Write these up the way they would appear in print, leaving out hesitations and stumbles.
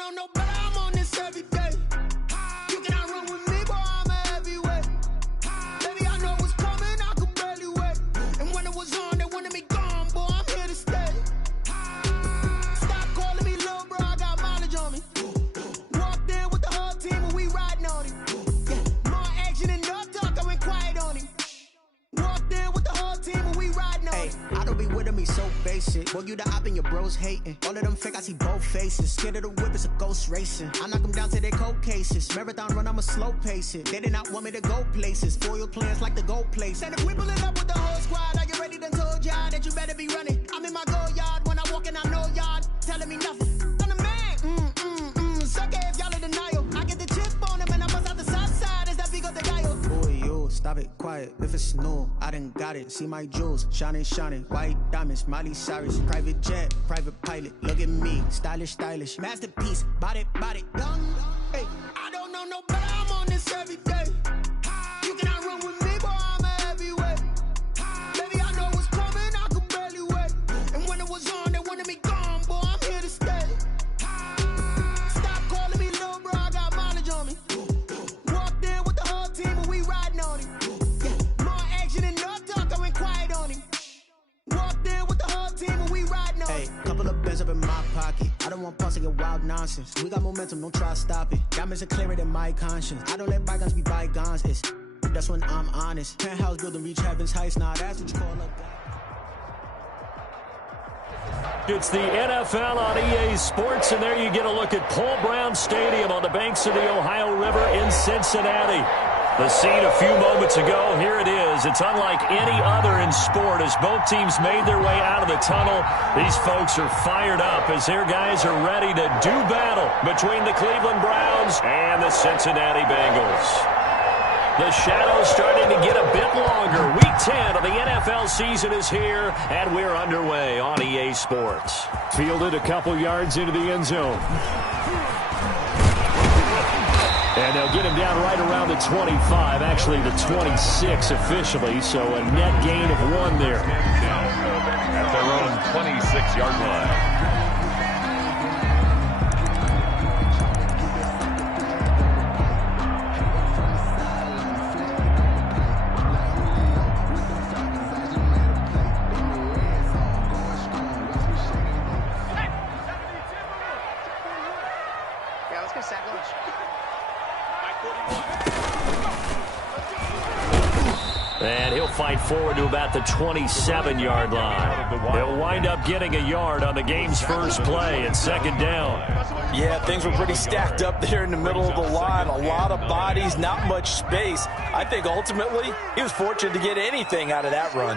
know no better, I'm on this every day. You cannot run with me, boy, I'm a heavyweight. Baby, I know what's coming, I could barely wait. And when it was on, they wanted me gone, boy, I'm here to stay. Stop calling me little bro, I got mileage on me. Walked in with the whole team and we riding on him. Yeah, more action and no talk, I went quiet on him. Walked in with the whole team and we riding on him. I don't be with me so basic. Boy, you the op and your bros hating. All of them fake, I see both faces. Scared of the whip, it's a ghost racing. I knock them down to their cold cases. Marathon run, I'ma slow pace it. They did not want me to go places. Foil plans like the gold place. And if we pulling up with the whole squad, are you ready? Done told y'all that you better be running. I'm in my go yard. When I walk in, I know y'all telling me nothing. I'm the man. Suck it if y'all in denial. I get the chip on him and I bust out the south side. Is that Vigo de Gallo? Boy, you stop it, quiet. If it's new, I done got it. See my jewels, shining, shining. White diamonds, Miley Cyrus. Private jet, private pilot. Look at me, stylish, stylish. Masterpiece, body, done. Hey, I don't know no better. I'm on this every day. You cannot run with me, boy, I'm a heavyweight. Baby, I know what's coming, I could barely wait. And when it was on, they wanted me gone, boy, I'm here to stay. Stop calling me little bro, I got mileage on me. Walked in with the whole team and we riding on him. Yeah, more action and no talk, I went quiet on him. Walked in with the whole team and we riding on him. Hey, couple of bands up in my pocket. I don't want pause to get wild nonsense. We got momentum, don't try to stop it. Diamonds are clearer than my conscience. I don't let bygones be bygones. That's when I'm honest. Penthouse building, reach heaven's heights. Nah, that's what you call a guy. It's the NFL on EA Sports, and there you get a look at Paul Brown Stadium on the banks of the Ohio River in Cincinnati. The scene a few moments ago, here it is. It's unlike any other in sport as both teams made their way out of the tunnel. These folks are fired up as their guys are ready to do battle between the Cleveland Browns and the Cincinnati Bengals. The shadow's starting to get a bit longer. Week 10 of the NFL season is here, and we're underway on EA Sports. Fielded a couple yards into the end zone. And they'll get him down right around the 25, actually the 26 officially, so a net gain of 1 there. At their own 26-yard line. And he'll fight forward to about the 27-yard line. They'll wind up getting a yard on the game's first play at second down. Yeah, things were pretty stacked up there in the middle of the line. A lot of bodies, not much space. I think ultimately he was fortunate to get anything out of that run.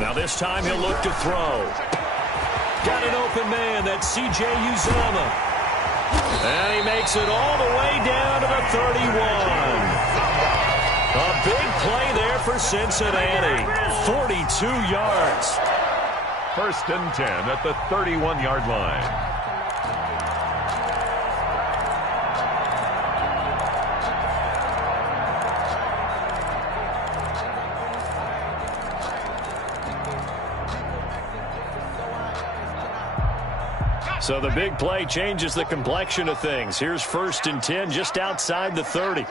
Now this time he'll look to throw. Got an open man, that's C.J. Uzomah. And he makes it all the way down to the 31. A big play there for Cincinnati. 42 yards. First and 10 at the 31-yard line. So the big play changes the complexion of things. Here's first and 10 just outside the 30.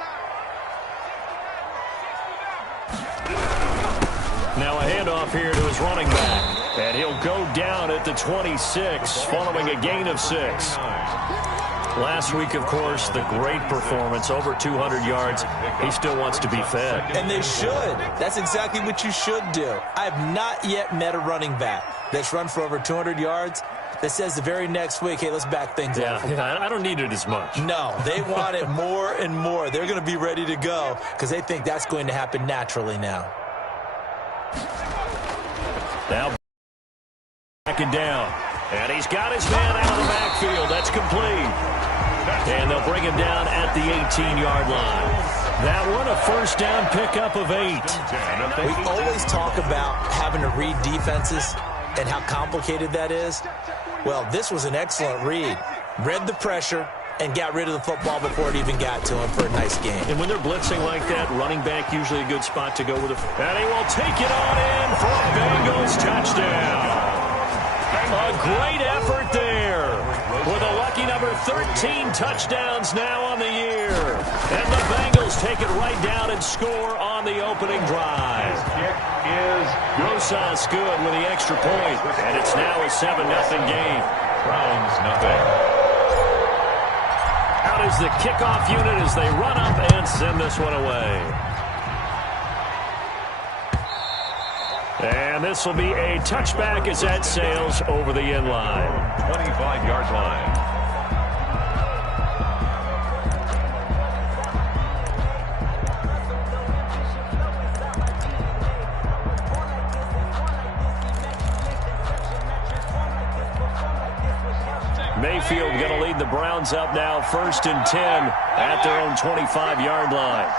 Now a handoff here to his running back. And he'll go down at the 26 following a gain of 6. Last week, of course, the great performance, over 200 yards. He still wants to be fed. And they should. That's exactly what you should do. I have not yet met a running back that's run for over 200 yards that says the very next week, hey, let's back things up. Yeah, I don't need it as much. No, they want it more and more. They're going to be ready to go because they think that's going to happen naturally now. Now second down. And he's got his man out of the backfield. That's complete. And they'll bring him down at the 18-yard line. That one, a first down pickup of 8. We always talk about having to read defenses and how complicated that is. Well, this was an excellent read. Read the pressure and got rid of the football before it even got to him for a nice game. And when they're blitzing like that, running back usually a good spot to go with it. And he will take it on in for a Bengals touchdown. A great 13 touchdowns now on the year. And the Bengals take it right down and score on the opening drive. Kick is Rosas good with the extra point. And it's now a 7-0 game. Browns nothing. Out is the kickoff unit as they run up and send this one away. And this will be a touchback as that sails over the end line. 25-yard line. Mayfield going to lead the Browns up now, 1st and 10 at their own 25-yard line.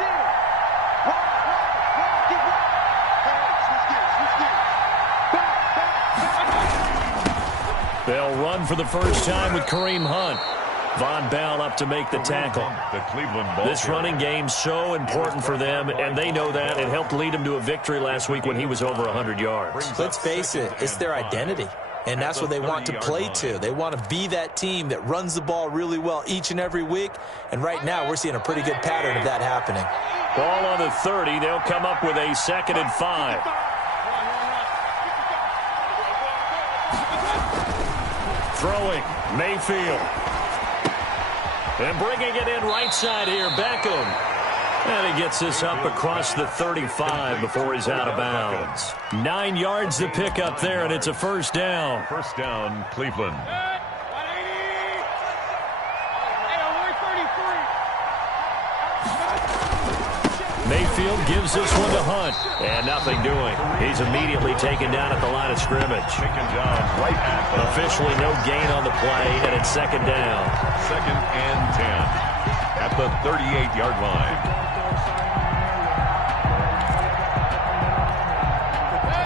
They'll run for the first time with Kareem Hunt. Von Bell up to make the tackle. The Cleveland ball. This running game's so important for them, and they know that. It helped lead them to a victory last week when he was over 100 yards. Let's face it, it's their identity. And that's what they want to play to. They want to be that team that runs the ball really well each and every week. And right now, we're seeing a pretty good pattern of that happening. Ball on the 30. They'll come up with a 2nd and 5. Throwing, Mayfield. And bringing it in right side here, Beckham. And he gets this up across the 35 before he's out of bounds. 9 yards to pick up there, and it's a first down. First down, Cleveland. Mayfield gives this one to Hunt. And nothing doing. He's immediately taken down at the line of scrimmage. Taken down right at the Officially no gain on the play, and it's 2nd down. 2nd and 10 at the 38-yard line.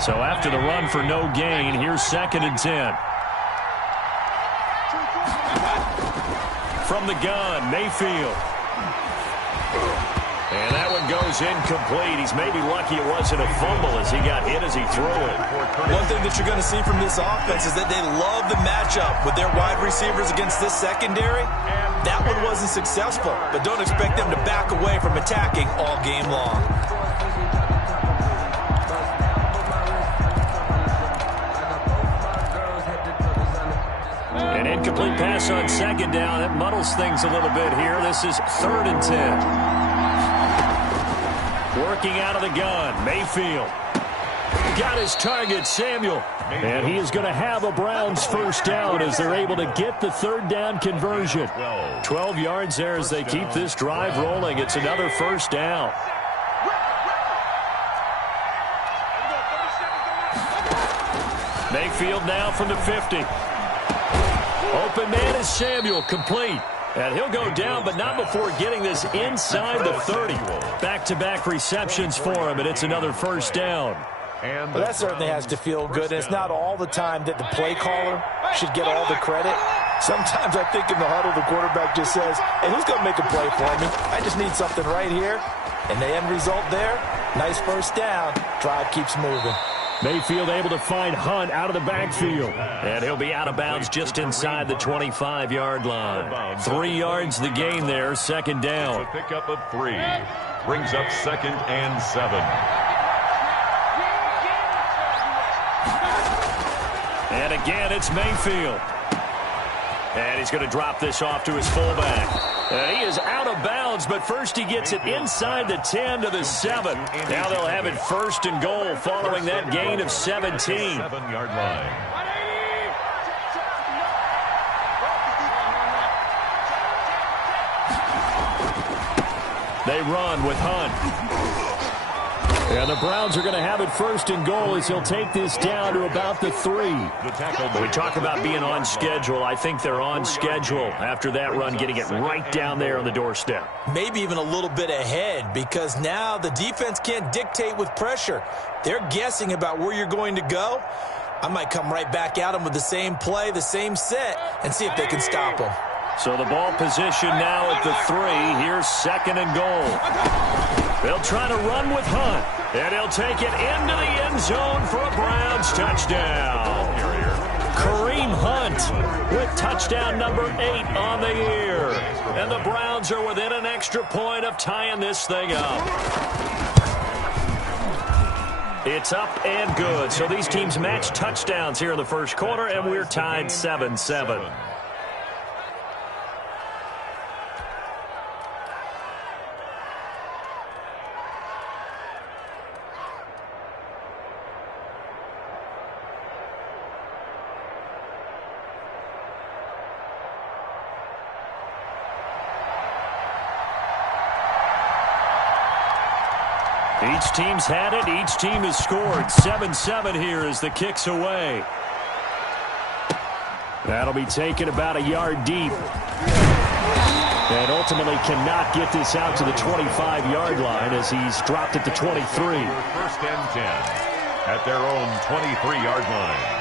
So after the run for no gain, here's 2nd and 10. From the gun, Mayfield. And that one goes incomplete. He's maybe lucky it wasn't a fumble as he got hit as he threw it. One thing that you're going to see from this offense is that they love the matchup with their wide receivers against this secondary. That one wasn't successful, but don't expect them to back away from attacking all game long. An incomplete pass on 2nd down. It muddles things a little bit here. This is 3rd and 10. Working out of the gun, Mayfield. Got his target, Samuel. And he is going to have a Browns first down as they're able to get the 3rd down conversion. 12 yards there as they keep this drive rolling. It's another first down. Mayfield now from the 50. Open man is Samuel, complete. And he'll go down, but not before getting this inside the 30. Back-to-back receptions for him, and it's another first down. Well, that certainly has to feel good. And it's not all the time that the play caller should get all the credit. Sometimes I think in the huddle, the quarterback just says, hey, who's going to make a play for me? I just need something right here. And the end result there, nice first down. Drive keeps moving. Mayfield able to find Hunt out of the backfield. And he'll be out of bounds just inside the 25-yard line. 3 yards the gain there, 2nd down. A pickup of 3. Brings up 2nd and 7. And again, it's Mayfield. And he's going to drop this off to his fullback. And he is out of bounds, but first he gets it inside the 10 to the 7. Now they'll have it 1st and goal following that gain of 17. 7-yard line. They run with Hunt. And the Browns are going to have it 1st and goal as he'll take this down to about the 3. We talk about being on schedule. I think they're on schedule after that run, getting it right down there on the doorstep. Maybe even a little bit ahead, because now the defense can't dictate with pressure. They're guessing about where you're going to go. I might come right back at them with the same play, the same set, and see if they can stop them. So the ball position now at the 3. Here's 2nd and goal. They'll try to run with Hunt, and he'll take it into the end zone for a Browns touchdown. Kareem Hunt with touchdown number 8 on the year. And the Browns are within an extra point of tying this thing up. It's up and good. So these teams match touchdowns here in the first quarter, and we're tied 7-7. Each team's had it. Each team has scored. 7-7 here as the kick's away. That'll be taken about a yard deep. And ultimately cannot get this out to the 25-yard line as he's dropped at the 23. First and 10 at their own 23-yard line.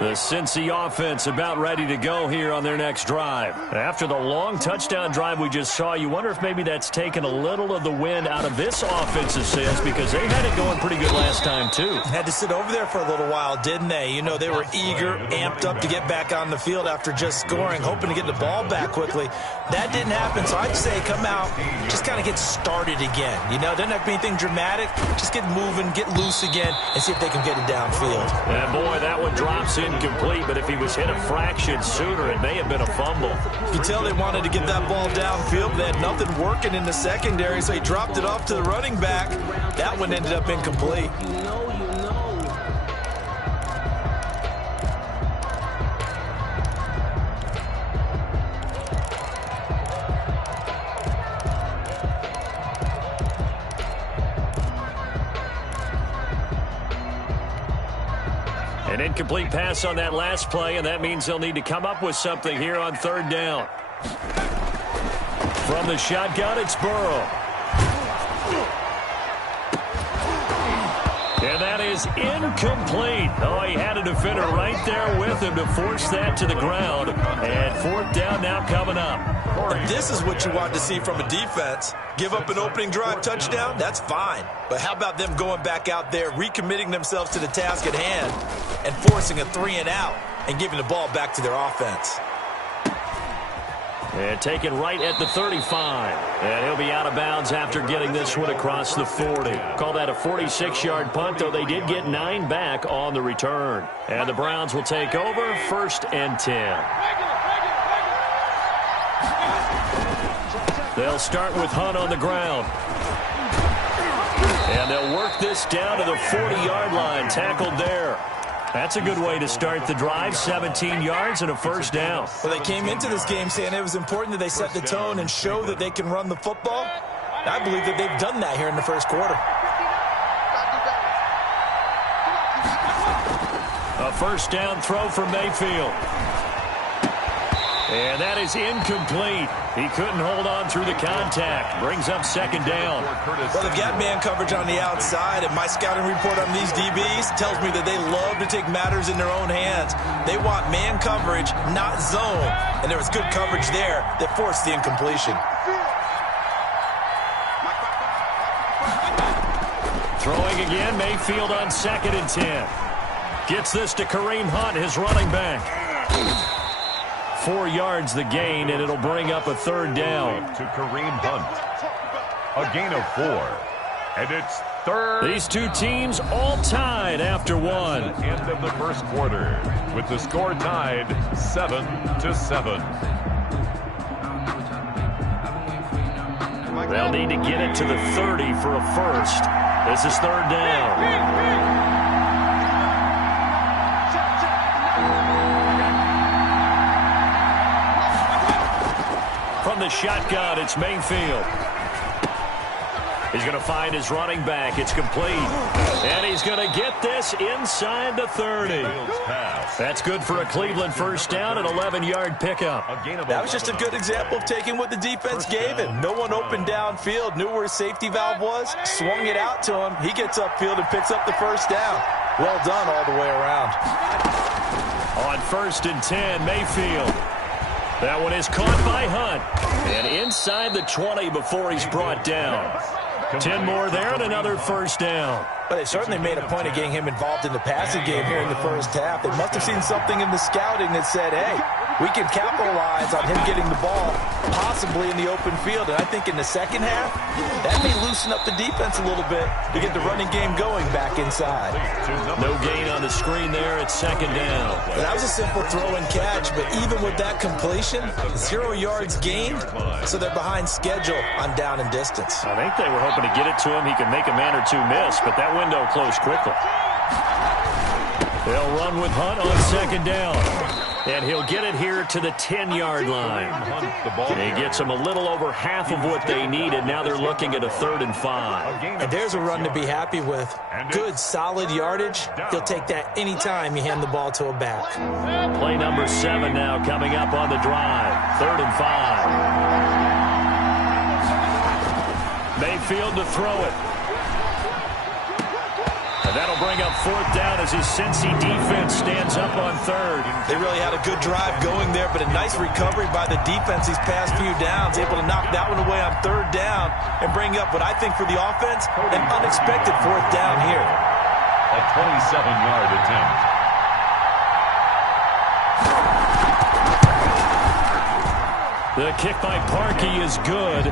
The Cincy offense about ready to go here on their next drive. After the long touchdown drive we just saw, you wonder if maybe that's taken a little of the wind out of this offensive sails because they had it going pretty good last time too. Had to sit over there for a little while, didn't they? You know, they were eager, amped up to get back on the field after just scoring, hoping to get the ball back quickly. That didn't happen, so I'd say come out, just kind of get started again. You know, doesn't have to be anything dramatic. Just get moving, get loose again, and see if they can get it downfield. And boy, that one drops incomplete, but if he was hit a fraction sooner, it may have been a fumble. You could tell they wanted to get that ball downfield. They had nothing working in the secondary, so he dropped it off to the running back. That one ended up incomplete. An incomplete pass on that last play, and that means they'll need to come up with something here on third down. From the shotgun, it's Burrow. And that is incomplete. Oh, he had a defender right there with him to force that to the ground. And fourth down now coming up. And this is what you want to see from a defense. Give up an opening drive touchdown, that's fine. But how about them going back out there, recommitting themselves to the task at hand, and forcing a 3-and-out and giving the ball back to their offense. And taken right at the 35. And he'll be out of bounds after getting this one across the 40. Call that a 46-yard punt, though they did get 9 back on the return. And the Browns will take over, first and 10. They'll start with Hunt on the ground. And they'll work this down to the 40-yard line, tackled there. That's a good way to start the drive, 17 yards and a first down. Well, they came into this game saying it was important that they set the tone and show that they can run the football. I believe that they've done that here in the first quarter. A first down throw from Mayfield. And that is incomplete. He couldn't hold on through the contact. Brings up second down. Well, they've got man coverage on the outside, and my scouting report on these DBs tells me that they love to take matters in their own hands. They want man coverage, not zone. And there was good coverage there that forced the incompletion. Throwing again, Mayfield on second and 10. Gets this to Kareem Hunt, his running back. 4 yards the gain, and it'll bring up a third down. To Kareem Hunt. A gain of 4. And it's third. These two teams all tied after one. End of the first quarter with the score tied 7-7. They'll need to get it to the 30 for a first. This is third down. From the shotgun, it's Mayfield. He's going to find his running back. It's complete. And he's going to get this inside the 30. That's good for a Cleveland first down, an 11-yard pickup. That was just a good example of taking what the defense gave him. No one opened downfield, knew where his safety valve was, swung it out to him. He gets upfield and picks up the first down. Well done all the way around. On first and 10, Mayfield. That one is caught by Hunt. And inside the 20 before he's brought down. 10 more there and another first down. But they certainly made a point of getting him involved in the passing game here in the first half. They must have seen something in the scouting that said, hey, we can capitalize on him getting the ball possibly in the open field. And I think in the second half, that may loosen up the defense a little bit to get the running game going back inside. No gain on the screen there. It's second down. Well, that was a simple throw and catch, but even with that completion, 0 yards gained, so they're behind schedule on down and distance. I think they were hoping to get it to him. He could make a man or two miss, but that window closed quickly. They'll run with Hunt on second down. And he'll get it here to the 10-yard line. And he gets them a little over half of what they needed. Now they're looking at a 3rd and 5. And there's a run to be happy with. Good, solid yardage. He'll take that anytime you hand the ball to a back. Play number 7 now coming up on the drive. 3rd and 5. Mayfield to throw it. And that'll bring up 4th down as his Cincy defense stands up on 3rd. They really had a good drive going there, but a nice recovery by the defense these past few downs, able to knock that one away on 3rd down and bring up what I think for the offense, an unexpected 4th down here. A 27-yard attempt. The kick by Parkey is good,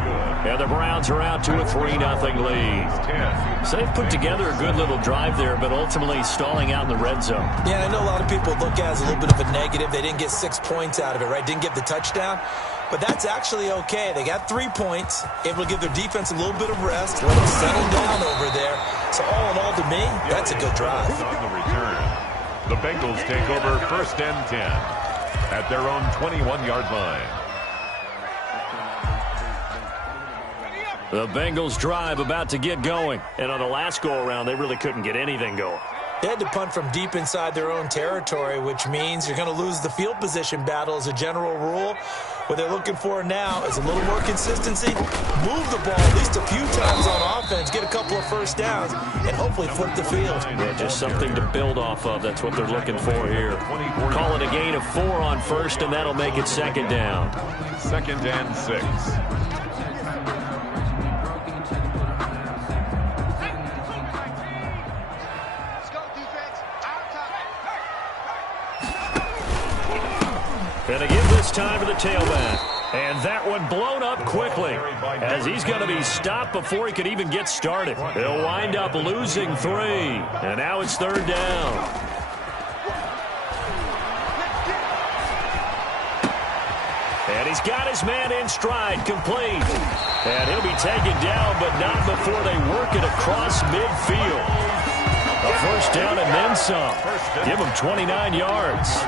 and the Browns are out to a 3-0 lead. So they've put together a good little drive there, but ultimately stalling out in the red zone. Yeah, I know a lot of people look at it as a little bit of a negative. They didn't get 6 points out of it, right? Didn't get the touchdown. But that's actually okay. They got 3 points, able to give their defense a little bit of rest, let them settle down over there. So all in all, to me, that's a good drive. On the return, the Bengals take over 1st and 10 at their own 21-yard line. The Bengals drive about to get going. And on the last go-around, they really couldn't get anything going. They had to punt from deep inside their own territory, which means you're going to lose the field position battle as a general rule. What they're looking for now is a little more consistency, move the ball at least a few times on offense, get a couple of first downs, and hopefully flip the field. Yeah, just something to build off of. That's what they're looking for here. Call it a gain of 4 on 1st, and that'll make it 2nd down. 2nd and 6. And they give this time to the tailback. And that one blown up quickly as he's going to be stopped before he could even get started. He'll wind up losing 3. And now it's 3rd down. And he's got his man in stride, complete. And he'll be taken down, but not before they work it across midfield. A 1st down and then some. Give him 29 yards.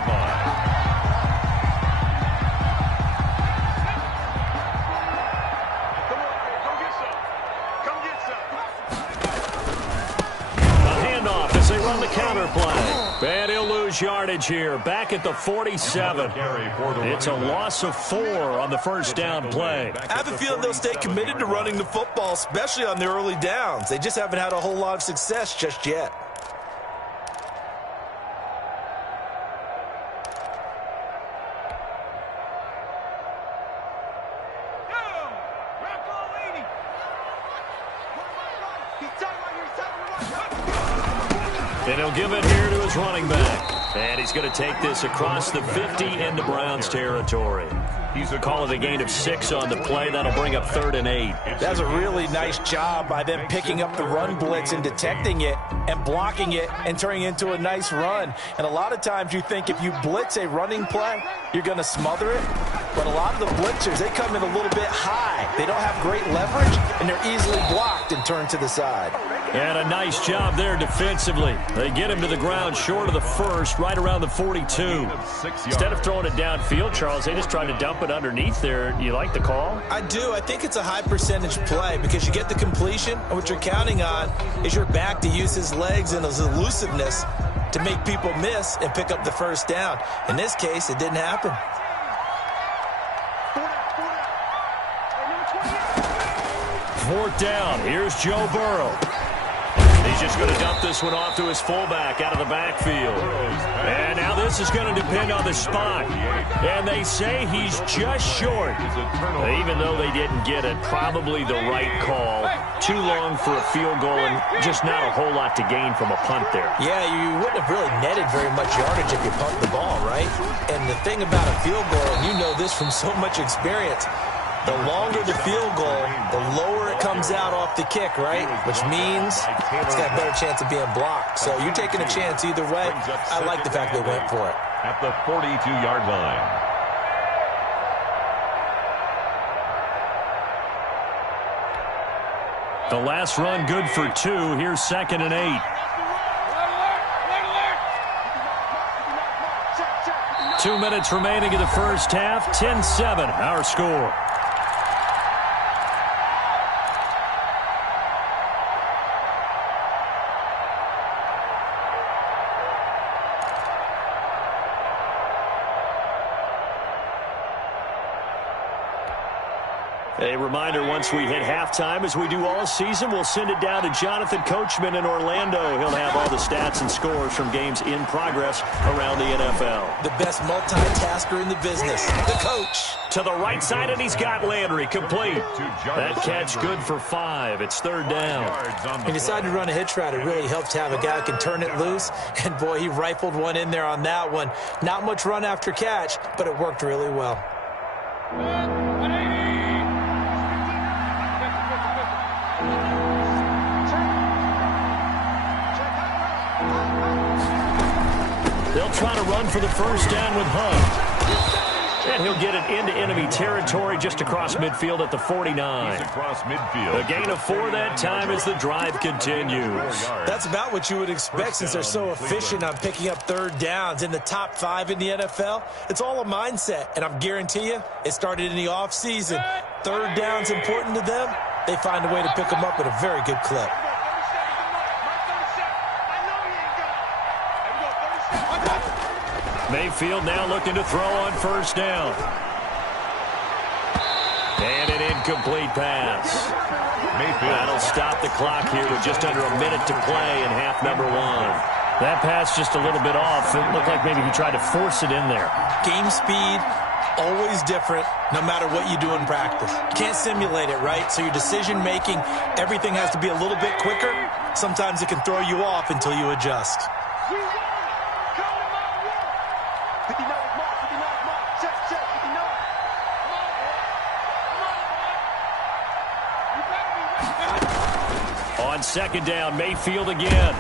On the counter play. And he'll lose yardage here. Back at the 47. It's a loss of 4 on the 1st down play. I have a feeling they'll stay committed to running the football, especially on the early downs. They just haven't had a whole lot of success just yet. And he'll give it here to his running back. And he's going to take this across the 50 into Browns territory. He's a call it a gain of 6 on the play. That'll bring up 3rd and 8. That's a really nice job by them picking up the run blitz and detecting it and blocking it and turning it into a nice run. And a lot of times you think if you blitz a running play, you're going to smother it. But a lot of the blitzers, they come in a little bit high. They don't have great leverage, and they're easily blocked and turned to the side. And a nice job there defensively. They get him to the ground short of the 1st, right around the 42. Instead of throwing it downfield, Charles, they just tried to dump it underneath there. You like the call? I do. I think it's a high percentage play because you get the completion, and what you're counting on is your back to use his legs and his elusiveness to make people miss and pick up the 1st down. In this case, it didn't happen. 4th down. Here's Joe Burrow. He's just going to dump this one off to his fullback out of the backfield. And now this is going to depend on the spot. And they say he's just short. Even though they didn't get it, probably the right call. Too long for a field goal and just not a whole lot to gain from a punt there. Yeah, you wouldn't have really netted very much yardage if you pumped the ball, right? And the thing about a field goal, and you know this from so much experience, the longer the field goal, the lower it comes out off the kick, right? Which means it's got a better chance of being blocked. So you're taking a chance either way. I like the fact they went for it. At the 42-yard line. The last run good for 2. Here's 2nd and 8. 2 minutes remaining in the first half. 10-7, our score. A reminder, once we hit halftime, as we do all season, we'll send it down to Jonathan Coachman in Orlando. He'll have all the stats and scores from games in progress around the NFL. The best multitasker in the business, the coach. To the right side, and he's got Landry complete. That catch good for 5. It's 3rd down. He decided to run a hitch route. It really helps to have a guy who can turn it loose. And, boy, he rifled one in there on that one. Not much run after catch, but it worked really well. They'll try to run for the first down with Hunt. And he'll get it into enemy territory just across midfield at the 49. Across midfield. A gain of 4 that time as the drive continues. That's about what you would expect since they're so efficient on picking up 3rd downs. In the top 5 in the NFL, it's all a mindset. And I'm guarantee you, it started in the offseason. 3rd down's important to them. They find a way to pick them up at a very good clip. Mayfield now looking to throw on first down. And an incomplete pass. That'll stop the clock here with just under a minute to play in half number 1. That pass just a little bit off. It looked like maybe he tried to force it in there. Game speed, always different, no matter what you do in practice. You can't simulate it, right? So your decision-making, everything has to be a little bit quicker. Sometimes it can throw you off until you adjust. On 2nd down, Mayfield again.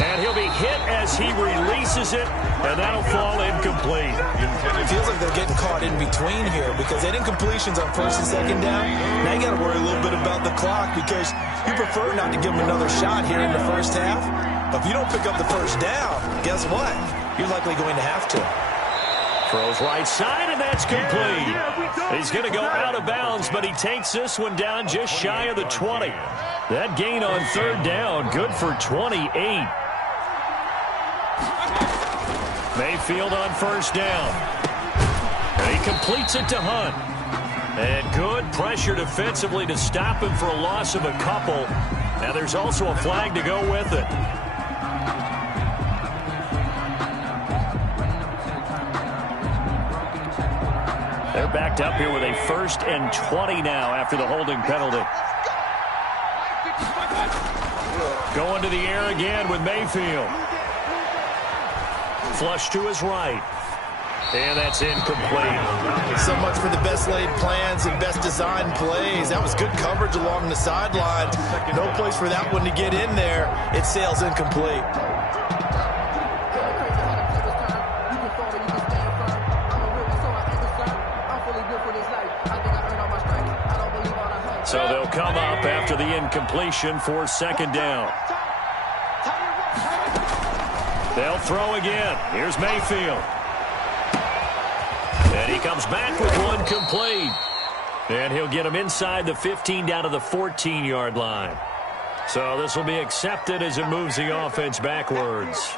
And he'll be hit as he releases it, and that'll fall incomplete. It feels like they're getting caught in between here because they didn't completions on 1st and 2nd down. Now you got to worry a little bit about the clock because you prefer not to give them another shot here in the first half. But if you don't pick up the first down, guess what? You're likely going to have to. Throws right side, and that's complete. He's going to go out of bounds, but he takes this one down just shy of the 20. That gain on 3rd down, good for 28. Mayfield on first down. And he completes it to Hunt. And good pressure defensively to stop him for a loss of a couple. Now there's also a flag to go with it. They're backed up here with a 1st and 20 now after the holding penalty. Going to the air again with Mayfield. Flush to his right. And that's incomplete. So much for the best laid plans and best designed plays. That was good coverage along the sideline. No place for that one to get in there. It sails incomplete. So they'll come up after the incompletion for 2nd down. They'll throw again. Here's Mayfield. And he comes back with one complete. And he'll get him inside the 15 down to the 14-yard line. So this will be accepted as it moves the offense backwards.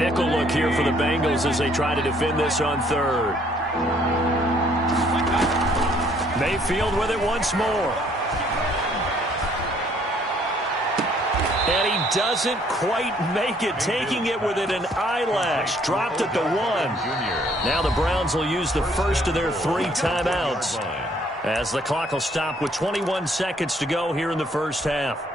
nickel look here for the Bengals as they try to defend this on third. Mayfield with it once more. And he doesn't quite make it, taking it within an eyelash. Dropped at the 1. Now the Browns will use the first of their 3 timeouts, as the clock will stop with 21 seconds to go here in the first half.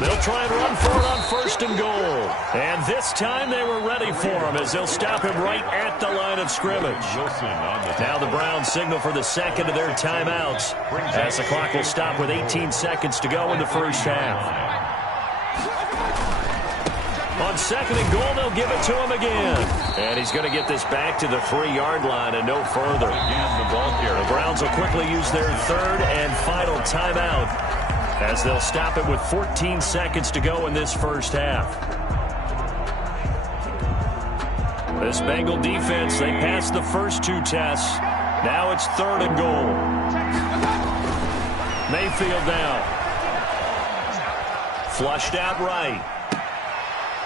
They'll try and run for it on 1st and goal. And this time they were ready for him, as they'll stop him right at the line of scrimmage. Now the Browns signal for the second of their timeouts, as the clock will stop with 18 seconds to go in the first half. On 2nd and goal, they'll give it to him again. And he's going to get this back to the 3-yard line and no further. The Browns will quickly use their 3rd and final timeout, as they'll stop it with 14 seconds to go in this first half. This Bengal defense, they passed the first 2 tests. Now it's 3rd and goal. Mayfield now. Flushed out right.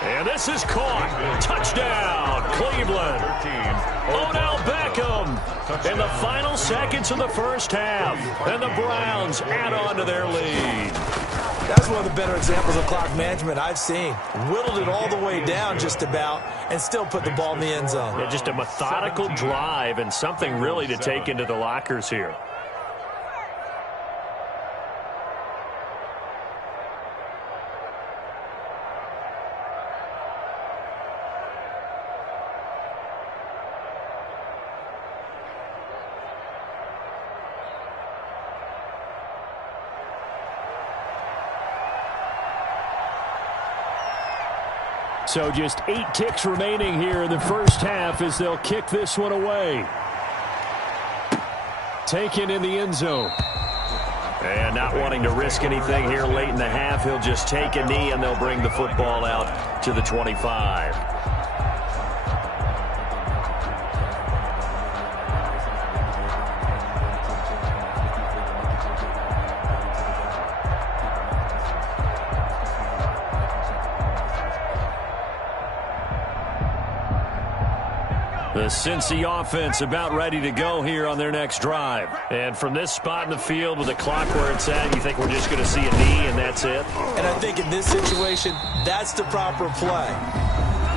And this is caught. Touchdown, Cleveland. Odell Beckham in the final seconds of the first half. And the Browns add on to their lead. That's one of the better examples of clock management I've seen. Whittled it all the way down just about and still put the ball in the end zone. Yeah, just a methodical drive and something really to take into the lockers here. So just 8 ticks remaining here in the first half as they'll kick this one away. Taken in the end zone. And not wanting to risk anything here late in the half, he'll just take a knee and they'll bring the football out to the 25. The Cincy offense about ready to go here on their next drive. And from this spot in the field with the clock where it's at, you think we're just going to see a knee and that's it? And I think in this situation, that's the proper play.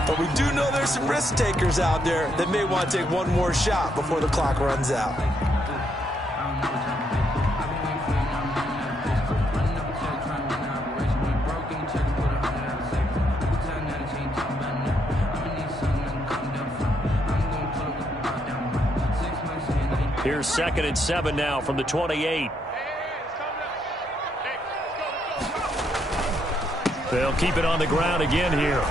But we do know there's some risk takers out there that may want to take one more shot before the clock runs out. Here's 2nd and 7 now from the 28. They'll keep it on the ground again here.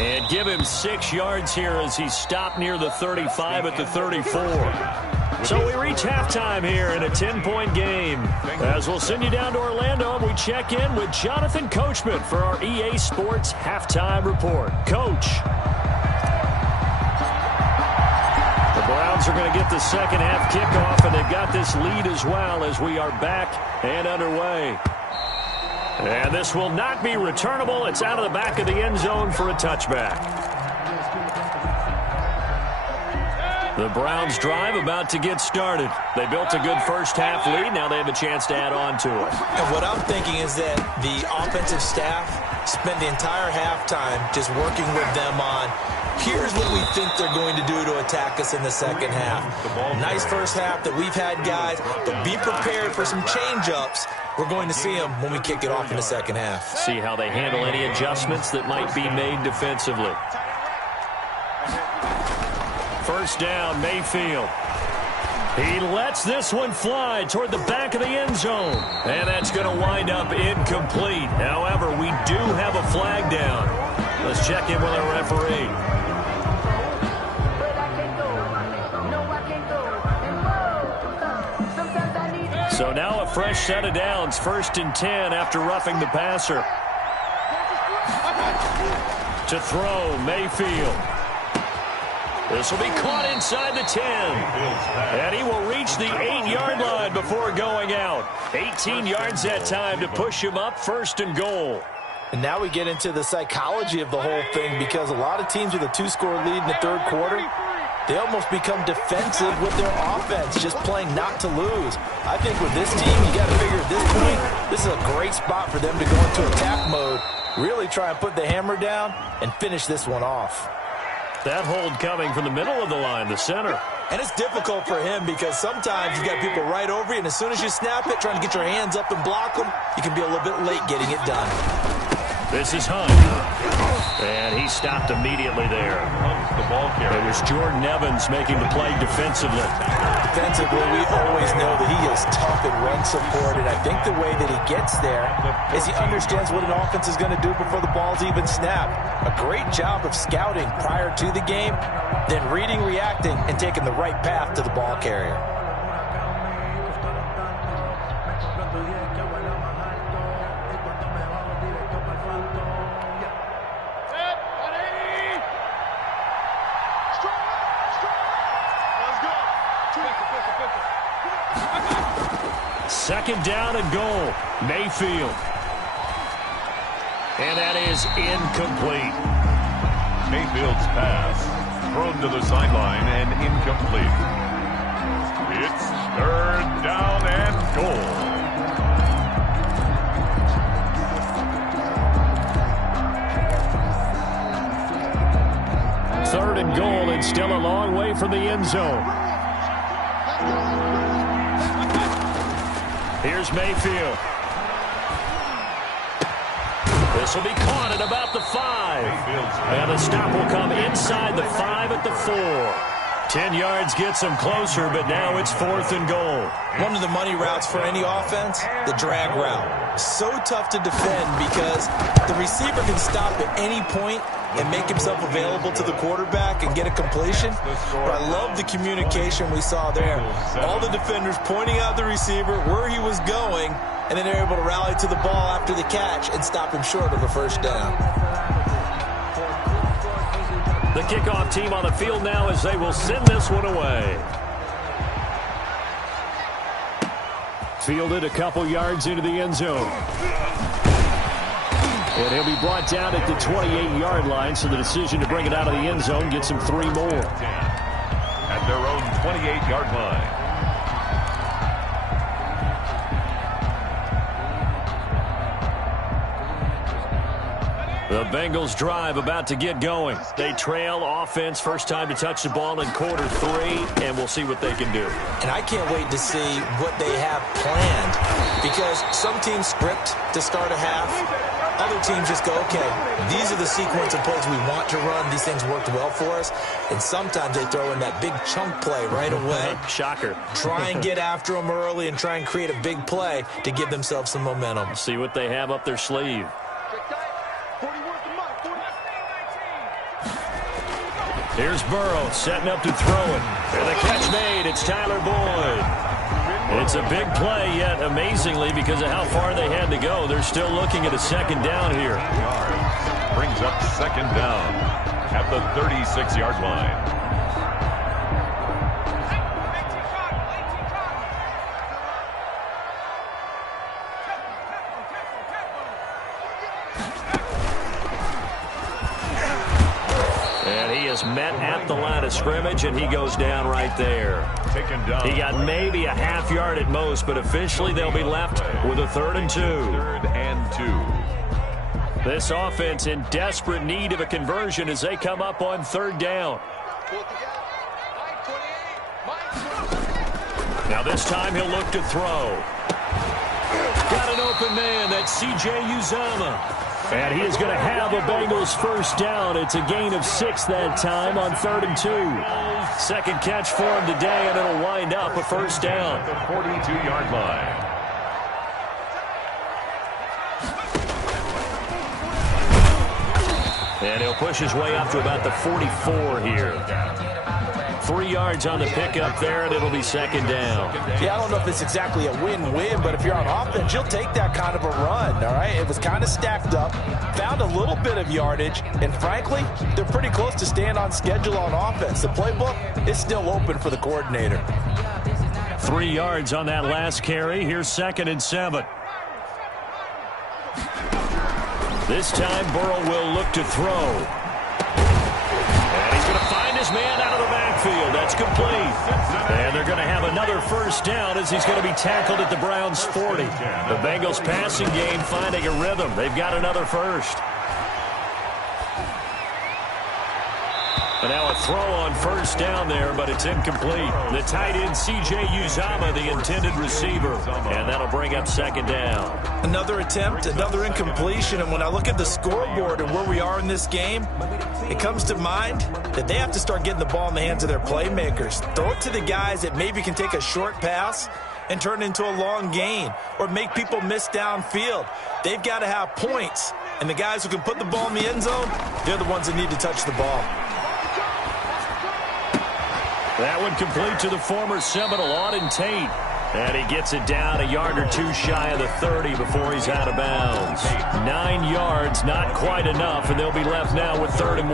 And give him 6 yards here as he's stopped near the 35 at the 34. So we reach halftime here in a 10-point game. As we'll send you down to Orlando and we check in with Jonathan Coachman for our EA Sports Halftime Report. Coach. Browns are going to get the second half kickoff, and they've got this lead as well as we are back and underway. And this will not be returnable. It's out of the back of the end zone for a touchback. The Browns drive about to get started. They built a good first half lead. Now they have a chance to add on to it. And what I'm thinking is that the offensive staff spent the entire halftime just working with them on, here's what we think they're going to do to attack us in the second half. Nice first half that we've had, guys, but be prepared for some change-ups. We're going to see them when we kick it off in the second half. See how they handle any adjustments that might be made defensively. First down, Mayfield. He lets this one fly toward the back of the end zone. And that's going to wind up incomplete. However, we do have a flag down. Let's check in with our referee. So now a fresh set of downs, 1st and 10 after roughing the passer. To throw, Mayfield. This will be caught inside the 10. And he will reach the 8-yard line before going out. 18 yards that time to push him up, 1st and goal. And now we get into the psychology of the whole thing, because a lot of teams with a 2-score lead in the 3rd quarter, they almost become defensive with their offense, just playing not to lose. I think with this team, you got to figure at this point, this is a great spot for them to go into attack mode, really try and put the hammer down and finish this one off. That hold coming from the middle of the line, the center. And it's difficult for him because sometimes you got people right over you, and as soon as you snap it, trying to get your hands up and block them, you can be a little bit late getting it done. This is Hunt. And he stopped immediately there. The ball carrier. It was Jordan Evans making the play defensively. Defensively, we always know that he is tough in run support, and I think the way that he gets there is he understands what an offense is going to do before the ball's even snapped. A great job of scouting prior to the game, then reading, reacting, and taking the right path to the ball carrier. Second down and goal. Mayfield. And that is incomplete. Mayfield's pass thrown to the sideline and incomplete. It's 3rd down and goal. Third and goal, and still a long way from the end zone. Here's Mayfield. This will be caught at about the 5. And the stop will come inside the 5 at the 4. 10 yards gets them closer, but now it's 4th and goal. One of the money routes for any offense, the drag route. So tough to defend because the receiver can stop at any point and make himself available to the quarterback and get a completion. But I love the communication we saw there. All the defenders pointing out the receiver, where he was going, and then they're able to rally to the ball after the catch and stop him short of a 1st down. The kickoff team on the field now as they will send this one away. Fielded a couple yards into the end zone. And he'll be brought down at the 28-yard line, so the decision to bring it out of the end zone gets him 3 more. At their own 28-yard line. The Bengals drive about to get going. They trail offense, first time to touch the ball in quarter 3, and we'll see what they can do. And I can't wait to see what they have planned, because some teams script to start a half. Other teams just go, okay, these are the sequence of plays we want to run. These things worked well for us. And sometimes they throw in that big chunk play right away. Shocker. Try and get after them early and try and create a big play to give themselves some momentum. See what they have up their sleeve. Here's Burrow setting up to throw it. And the catch made. It's Tyler Boyd. It's a big play, yet amazingly, because of how far they had to go, they're still looking at a 2nd down here. Brings up 2nd down at the 36-yard line. Met at the line of scrimmage, and he goes down right there. Taken down. He got maybe a half yard at most, but officially they'll be left with a 3rd and 2. 3rd and 2. This offense in desperate need of a conversion as they come up on 3rd down. Now this time he'll look to throw. Got an open man. That's C.J. Uzomah. And he is going to have a Bengals 1st down. It's a gain of 6 that time on 3rd and 2. 2nd catch for him today, and it'll wind up a 1st down. The 42-yard line. And he'll push his way up to about the 44 here. 3 yards on the pickup there, and it'll be second down. Yeah, I don't know if it's exactly a win-win, but if you're on offense, you'll take that kind of a run, all right? It was kind of stacked up, found a little bit of yardage, and frankly, they're pretty close to staying on schedule on offense. The playbook is still open for the coordinator. 3 yards on that last carry. Here's 2nd and 7. This time, Burrow will look to throw. And he's going to find his man out of the backfield. That's complete. And they're going to have another first down as he's going to be tackled at the Browns' 40. The Bengals passing game finding a rhythm. They've got another first. And now a throw on first down there, but it's incomplete. The tight end, C.J. Uzomah, the intended receiver. And that'll bring up second down. Another attempt, another incompletion. And when I look at the scoreboard and where we are in this game, it comes to mind that they have to start getting the ball in the hands of their playmakers. Throw it to the guys that maybe can take a short pass and turn it into a long gain or make people miss downfield. They've got to have points. And the guys who can put the ball in the end zone, they're the ones that need to touch the ball. That one complete to the former Seminole, Auden Tate. And he gets it down a yard or 2 shy of the 30 before he's out of bounds. 9 yards, not quite enough, and they'll be left now with 3rd and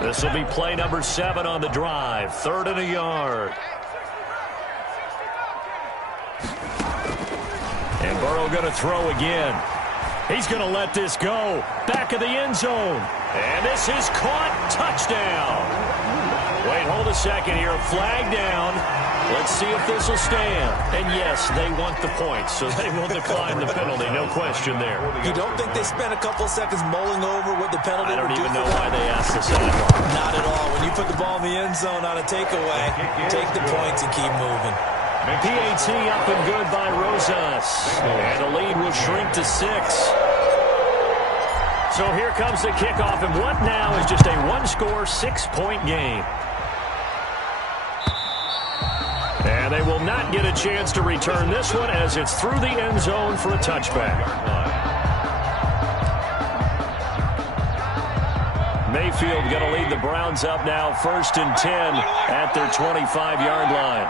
1. This will be play number 7 on the drive. 3rd and a yard. And Burrow going to throw again. He's going to let this go. Back of the end zone. And this is caught. Touchdown. Wait, hold a second here. Flag down. Let's see if this will stand. And yes, they want the points, so they will decline the penalty. No question there. You don't think they spent a couple seconds mulling over what the penalty I don't would do even know for why them? they asked the sideline. Not at all. When you put the ball in the end zone on a takeaway, take the points and keep moving. PAT up and good by Rosas. And the lead will shrink to 6. So here comes the kickoff, and what now is just a one-score, 6-point game. And they will not get a chance to return this one as it's through the end zone for a touchback. Mayfield going to lead the Browns up now, 1st and 10 at their 25-yard line.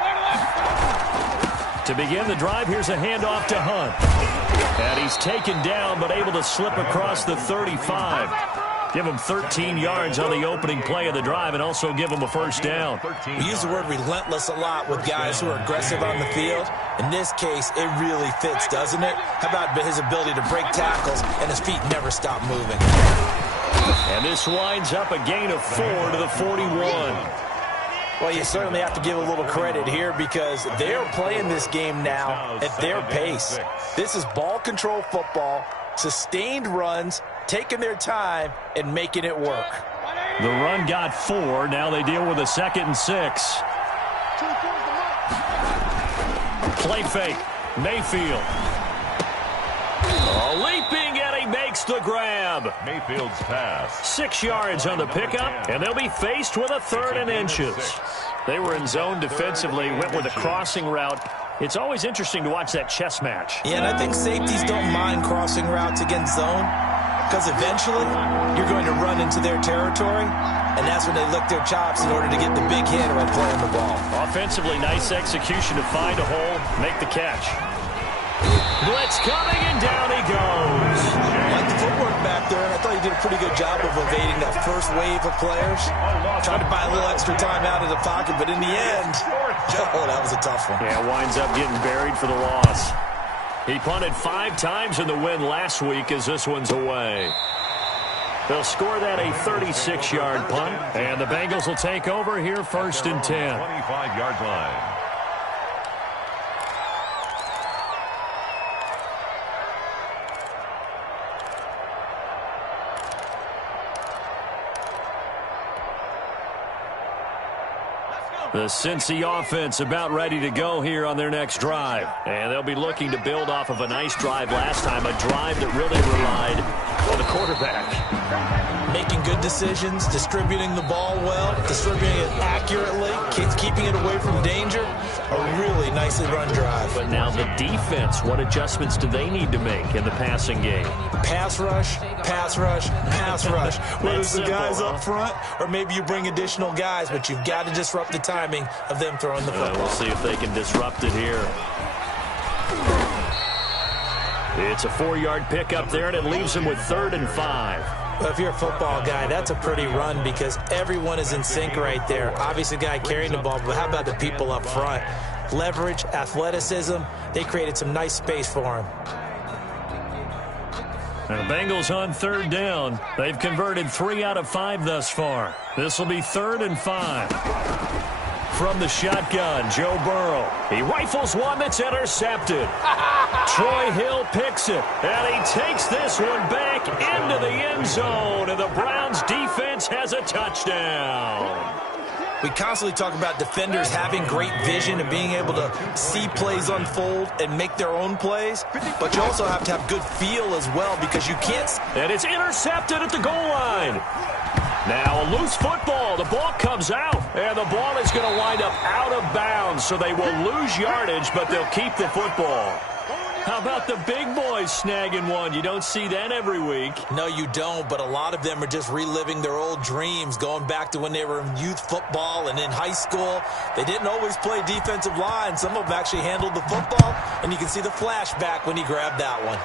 To begin the drive, here's a handoff to Hunt. And he's taken down, but able to slip across the 35. Give him 13 yards on the opening play of the drive and also give him a first down. We use the word relentless a lot with guys who are aggressive on the field. In this case, it really fits, doesn't it? How about his ability to break tackles and his feet never stop moving? And this winds up a gain of 4 to the 41. Well, you certainly have to give a little credit here because they're playing this game now at their pace. This is ball control football, sustained runs, taking their time, and making it work. The run got 4. Now they deal with a 2nd and 6. Play fake. Mayfield. Leaping, and he makes the grab. Mayfield's pass. 6 yards on the pickup, and they'll be faced with a 3rd and inches. They were in zone defensively, went with a crossing route. It's always interesting to watch that chess match. Yeah, and I think safeties don't mind crossing routes against zone because eventually you're going to run into their territory, and that's when they lick their chops in order to get the big hit or play on the ball. Offensively, nice execution to find a hole, make the catch. Blitz coming, and down he goes. Like the footwork back there, and I thought he did a pretty good job of evading that first wave of players. Tried to buy a little extra time out of the pocket, but in the end, oh, that was a tough one. Yeah, winds up getting buried for the loss. He punted 5 times in the win last week as this one's away. They'll score that a 36-yard punt, and the Bengals will take over here 1st and 10. 25-yard line. The Cincy offense about ready to go here on their next drive. And they'll be looking to build off of a nice drive last time, a drive that really relied on the quarterback. Making good decisions, distributing the ball well, distributing it accurately, keeping it away from danger. A really nicely run drive. But now the defense, what adjustments do they need to make in the passing game? Pass rush, pass rush, pass rush. Whether it's the guys up front or maybe you bring additional guys, but you've got to disrupt the timing of them throwing the football. We'll see if they can disrupt it here. It's a 4-yard pickup there, and it leaves them with 3rd and 5. Well, if you're a football guy, that's a pretty run because everyone is in sync right there. Obviously, the guy carrying the ball, but how about the people up front? Leverage, athleticism, they created some nice space for him. And the Bengals on 3rd down. They've converted 3 out of 5 thus far. This will be 3rd and 5. From the shotgun, Joe Burrow. He rifles one that's intercepted. Troy Hill picks it, and he takes this one back into the end zone, and the Browns defense has a touchdown. We constantly talk about defenders having great vision and being able to see plays unfold and make their own plays, but you also have to have good feel as well because you can't. And it's intercepted at the goal line. Now a loose football. The ball comes out, and the ball is going to wind up out of bounds, so they will lose yardage, but they'll keep the football. How about the big boys snagging one? You don't see that every week. No, you don't, but a lot of them are just reliving their old dreams, going back to when they were in youth football and in high school. They didn't always play defensive line. Some of them actually handled the football, and you can see the flashback when he grabbed that one.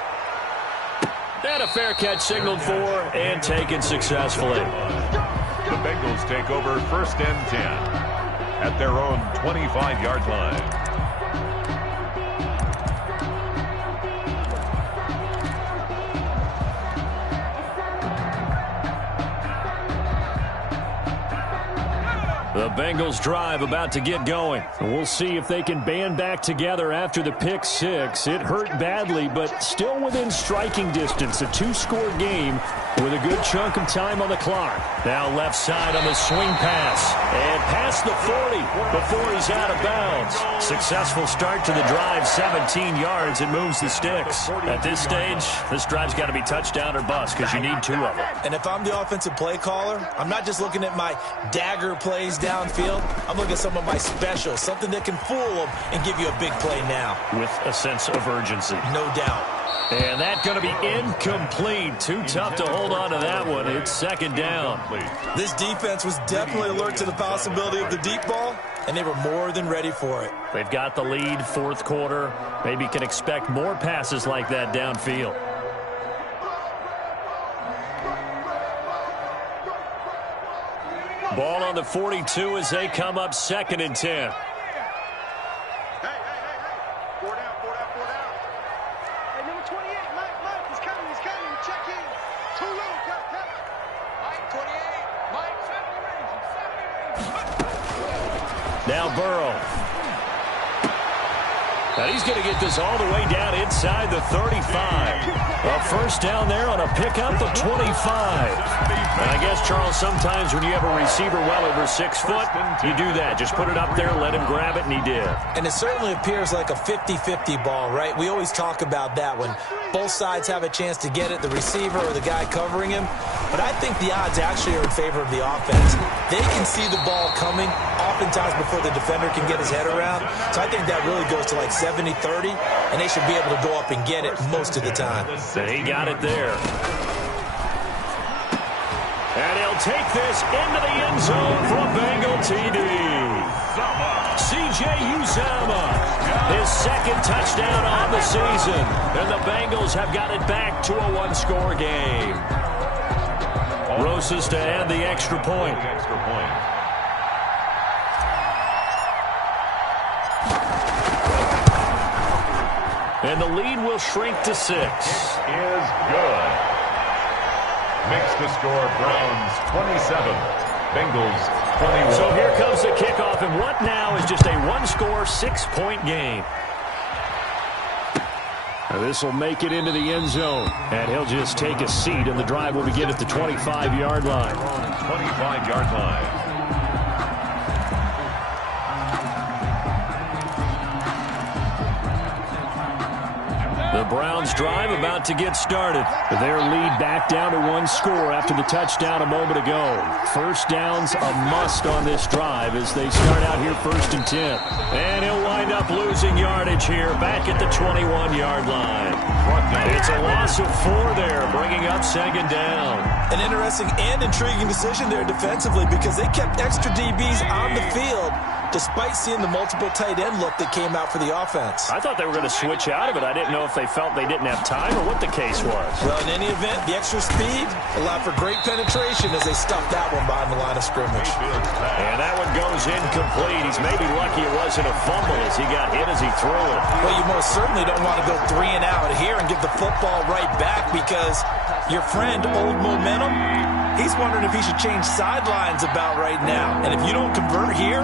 And a fair catch signaled for and taken successfully. The Bengals take over 1st and 10 at their own 25-yard line. The Bengals drive about to get going. We'll see if they can band back together after the pick 6. It hurt badly, but still within striking distance. A 2-score game with a good chunk of time on the clock. Now left side on the swing pass. And past the 40 before he's out of bounds. Successful start to the drive, 17 yards. It moves the sticks. At this stage, this drive's got to be touchdown or bust because you need 2 of them. And if I'm the offensive play caller, I'm not just looking at my dagger plays downfield. I'm looking at some of my specials, something that can fool them and give you a big play now. With a sense of urgency. No doubt. And that's going to be incomplete. Too tough to hold on to that one. It's 2nd down. This defense was definitely alert to the possibility of the deep ball, and they were more than ready for it. They've got the lead, 4th quarter. Maybe can expect more passes like that downfield. Ball on the 42 as they come up 2nd and 10. Now Burrow. And he's going to get this all the way down inside the 35. A 1st down there on a pickup of 25. And I guess, Charles, sometimes when you have a receiver well over 6 foot, you do that. Just put it up there, let him grab it, and he did. And it certainly appears like a 50-50 ball, right? We always talk about that when both sides have a chance to get it, the receiver or the guy covering him. But I think the odds actually are in favor of the offense. They can see the ball coming oftentimes before the defender can get his head around. So I think that really goes to like 70-30, and they should be able to go up and get it most of the time. He got it there. And he'll take this into the end zone for a Bengal TD. C.J. Uzomah, his 2nd touchdown on the season. And the Bengals have got it back to a 1-score game. Rosas to add the extra point. And the lead will shrink to 6. Is good. Makes the score Browns 27, Bengals 21. So here comes the kickoff, and what now is just a 1-score, 6-point game. Now this will make it into the end zone, and he'll just take a seat, and the drive will begin at the 25-yard line. 25-yard line. The Browns drive about to get started. Their lead back down to 1 score after the touchdown a moment ago. 1st downs a must on this drive as they start out here 1st and 10. And he'll line wind up losing yardage here back at the 21-yard line. It's a loss of 4 there, bringing up second down. An interesting and intriguing decision there defensively because they kept extra DBs on the field despite seeing the multiple tight end look that came out for the offense. I thought they were going to switch out of it. I didn't know if they felt they didn't have time or what the case was. Well, in any event, the extra speed allowed for great penetration as they stuffed that one behind the line of scrimmage. And that one goes incomplete. He's maybe lucky it wasn't a fumble as he got hit as he threw it. Well, you most certainly don't want to go 3 and out here and give the football right back because your friend, Old Momentum, he's wondering if he should change sidelines about right now. And if you don't convert here,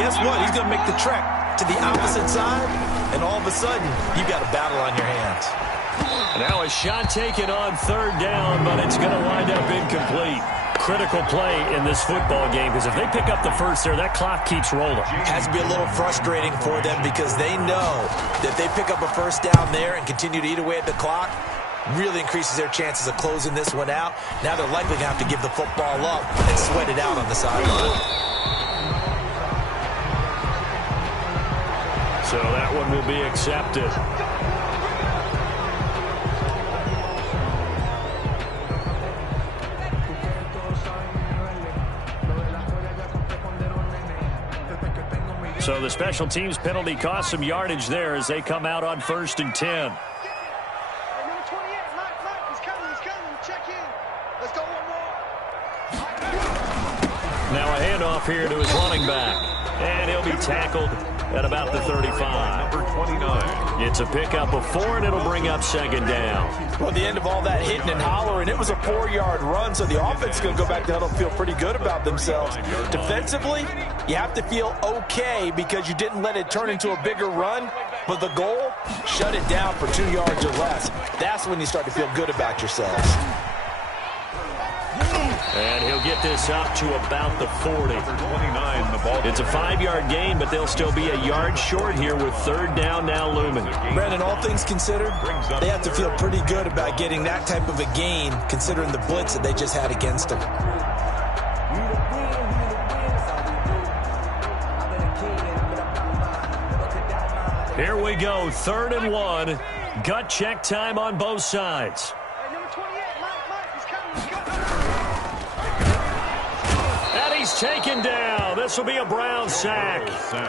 guess what? He's going to make the trek to the opposite side, and all of a sudden, you've got a battle on your hands. Now a shot taken on 3rd down, but it's going to wind up incomplete. Critical play in this football game because if they pick up the first there, that clock keeps rolling. Has to be a little frustrating for them because they know that if they pick up a first down there and continue to eat away at the clock, really increases their chances of closing this one out. Now they're likely going to have to give the football up and sweat it out on the sideline. So that one will be accepted. So the special teams penalty cost some yardage there as they come out on 1st and 10. Now a handoff here to his running back. And he'll be tackled at about the 35. Number 29. It's a pickup of 4, and it'll bring up second down. Well, the end of all that hitting and hollering, it was a 4-yard run, so the offense is going to go back to huddle and feel pretty good about themselves. Defensively, you have to feel okay because you didn't let it turn into a bigger run, but the goal, shut it down for 2 yards or less. That's when you start to feel good about yourselves. And he'll get this up to about the 40. It's a 5-yard gain, but they'll still be a yard short here with 3rd down now looming. Brandon, all things considered, they have to feel pretty good about getting that type of a gain considering the blitz that they just had against them. Here we go, 3rd and 1. Gut check time on both sides. He's taken down. This will be a Brown sack.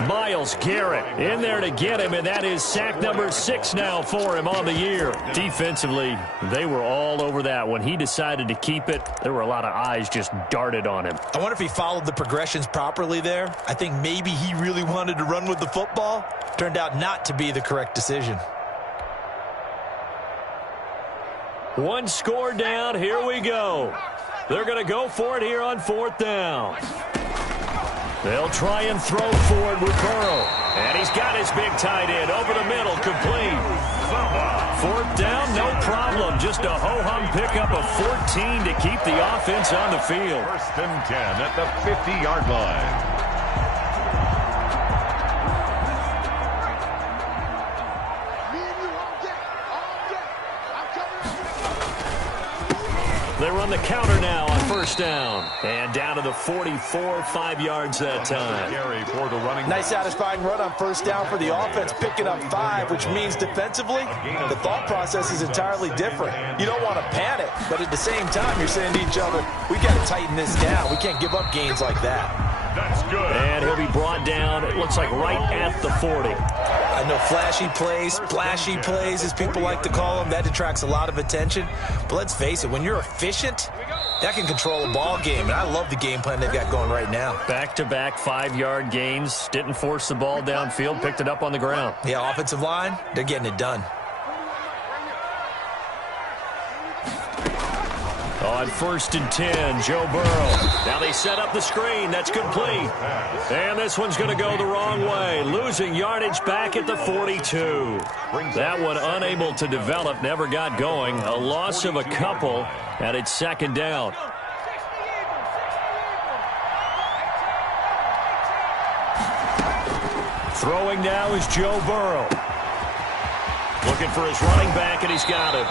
Myles Garrett in there to get him, and that is sack number 6 now for him on the year. Defensively, they were all over that. When he decided to keep it, there were a lot of eyes just darted on him. I wonder if he followed the progressions properly there. I think maybe he really wanted to run with the football. Turned out not to be the correct decision. 1 score down. Here we go. They're going to go for it here on 4th down. They'll try and throw for it with Burrow. And he's got his big tight end over the middle, complete. 4th down, no problem. Just a ho-hum pickup of 14 to keep the offense on the field. 1st and 10 at the 50-yard line. They run the counter now on 1st down. And down to the 44, 5 yards that time. Nice satisfying run on 1st down for the offense, picking up 5, which means defensively, the thought process is entirely different. You don't want to panic, but at the same time, you're saying to each other, we got to tighten this down. We can't give up gains like that. That's good. And he'll be brought down, it looks like right at the 40. I know flashy plays, splashy plays, as people like to call them, that attracts a lot of attention. But let's face it, when you're efficient, that can control a ball game. And I love the game plan they've got going right now. Back-to-back 5-yard gains. Didn't force the ball downfield, picked it up on the ground. Yeah, offensive line, they're getting it done. On 1st and 10, Joe Burrow. Now they set up the screen. That's complete. And this one's going to go the wrong way. Losing yardage back at the 42. That one unable to develop, never got going. A loss of a couple, and it's 2nd down. Throwing now is Joe Burrow. Looking for his running back, and he's got it.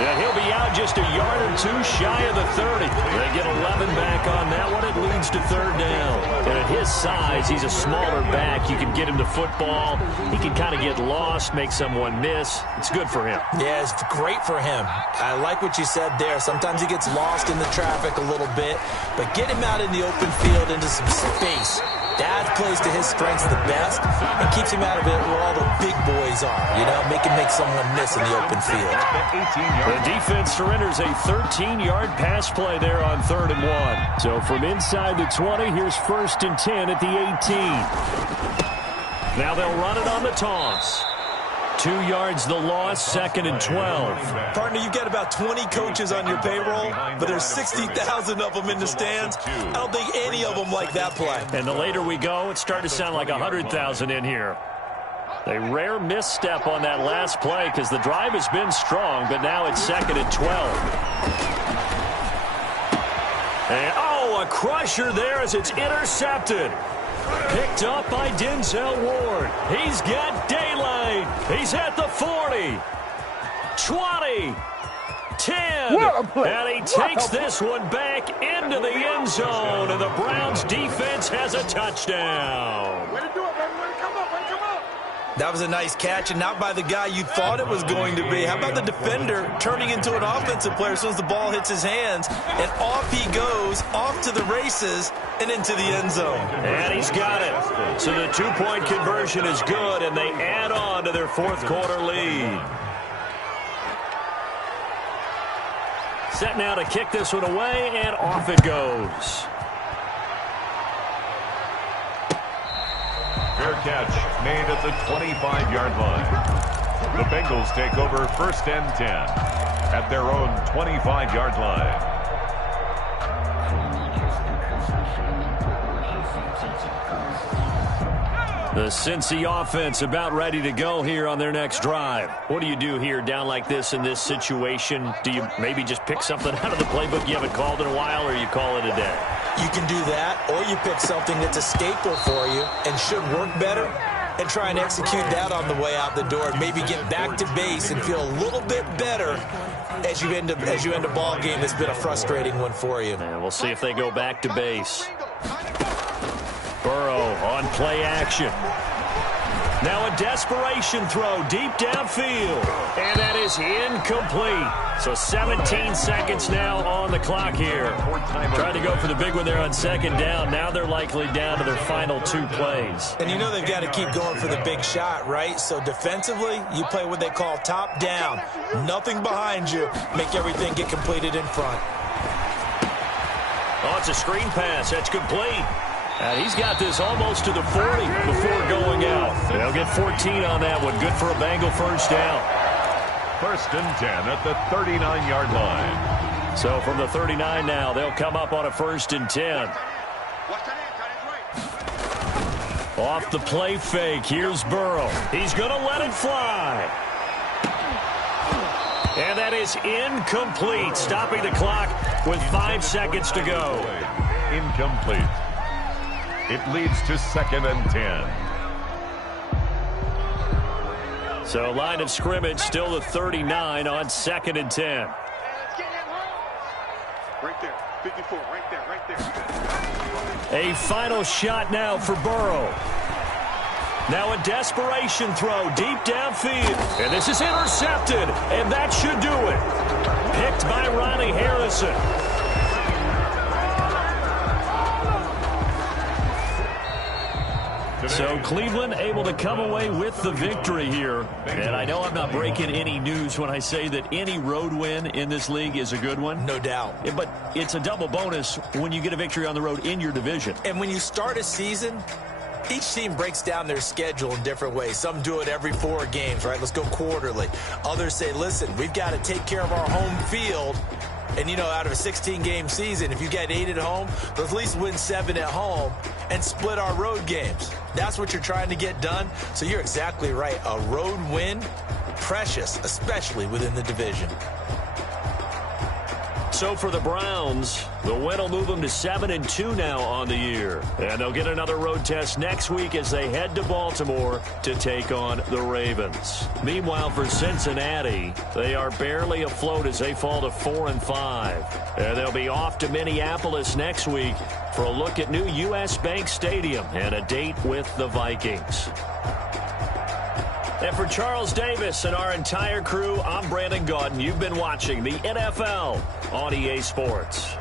And he'll be out just a yard or two shy of the 30. They get 11 back on that one. It leads to third down. And at his size, he's a smaller back. You can get him to football. He can kind of get lost, make someone miss. It's good for him. Yeah, it's great for him. I like what you said there. Sometimes he gets lost in the traffic a little bit, but get him out in the open field into some space. That plays to his strengths the best and keeps him out of it where all the big boys are, you know, make someone miss in the open field. The defense surrenders a 13-yard pass play there on 3rd and 1. So from inside the 20, here's 1st and 10 at the 18. Now they'll run it on the toss. 2 yards the loss, 2nd and 12. Partner, you've got about 20 coaches on your payroll, but there's 60,000 of them in the stands. I don't think any of them like that play. And the later we go, it's starting to sound like 100,000 in here. A rare misstep on that last play because the drive has been strong, but now it's 2nd and 12. And, a crusher there as it's intercepted. Picked up by Denzel Ward. He's got daylight. He's at the 40, 20, 10. And he takes this one back into the end zone. And the Browns defense has a touchdown. Way to do it, baby. Way to come up. Way to come up. That was a nice catch, and not by the guy you thought it was going to be. How about the defender turning into an offensive player as soon as the ball hits his hands, and off he goes, off to the races, and into the end zone. And he's got it. So the two-point conversion is good, and they add on to their fourth quarter lead. Set now to kick this one away, and off it goes. Fair catch made at the 25-yard line. The Bengals take over 1st and 10 at their own 25-yard line. The Cincy offense about ready to go here on their next drive. What do you do here down like this in this situation? Do you maybe just pick something out of the playbook you haven't called in a while, or you call it a day? You can do that, or you pick something that's a staple for you and should work better and try and execute that on the way out the door and maybe get back to base and feel a little bit better as you end a ball game that's been a frustrating one for you. And we'll see if they go back to base. Burrow on play action. Now a desperation throw deep downfield. And that is incomplete. So 17 seconds now on the clock here. Tried to go for the big one there on 2nd down. Now they're likely down to their final 2 plays. And you know they've got to keep going for the big shot, right? So defensively, you play what they call top down. Nothing behind you. Make everything get completed in front. Oh, it's a screen pass. That's complete. And he's got this almost to the 40 before going out. They'll get 14 on that one. Good for a Bengal first down. 1st and 10 at the 39-yard line. So from the 39 now, they'll come up on a 1st and 10. Off the play fake, here's Burrow. He's going to let it fly. And that is incomplete, stopping the clock with 5 seconds to go. Incomplete. It leads to 2nd and 10. So line of scrimmage still the 39 on 2nd and 10. Right there. 54. Right there. Right there. A final shot now for Burrow. Now a desperation throw deep downfield. And this is intercepted. And that should do it. Picked by Ronnie Harrison. So Cleveland able to come away with the victory here. And I know I'm not breaking any news when I say that any road win in this league is a good one. No doubt. Yeah, but it's a double bonus when you get a victory on the road in your division. And when you start a season, each team breaks down their schedule in different ways. Some do it every 4 games, right? Let's go quarterly. Others say, listen, we've got to take care of our home field. And, you know, out of a 16-game season, if you get 8 at home, let's at least win 7 at home and split our road games. That's what you're trying to get done. So you're exactly right. A road win, precious, especially within the division. so for the Browns, the win will move them to 7-2 now on the year. And they'll get another road test next week as they head to Baltimore to take on the Ravens. Meanwhile, for Cincinnati, they are barely afloat as they fall to 4-5. And they'll be off to Minneapolis next week for a look at new U.S. Bank Stadium and a date with the Vikings. And for Charles Davis and our entire crew, I'm Brandon Gaudin. You've been watching the NFL on EA Sports.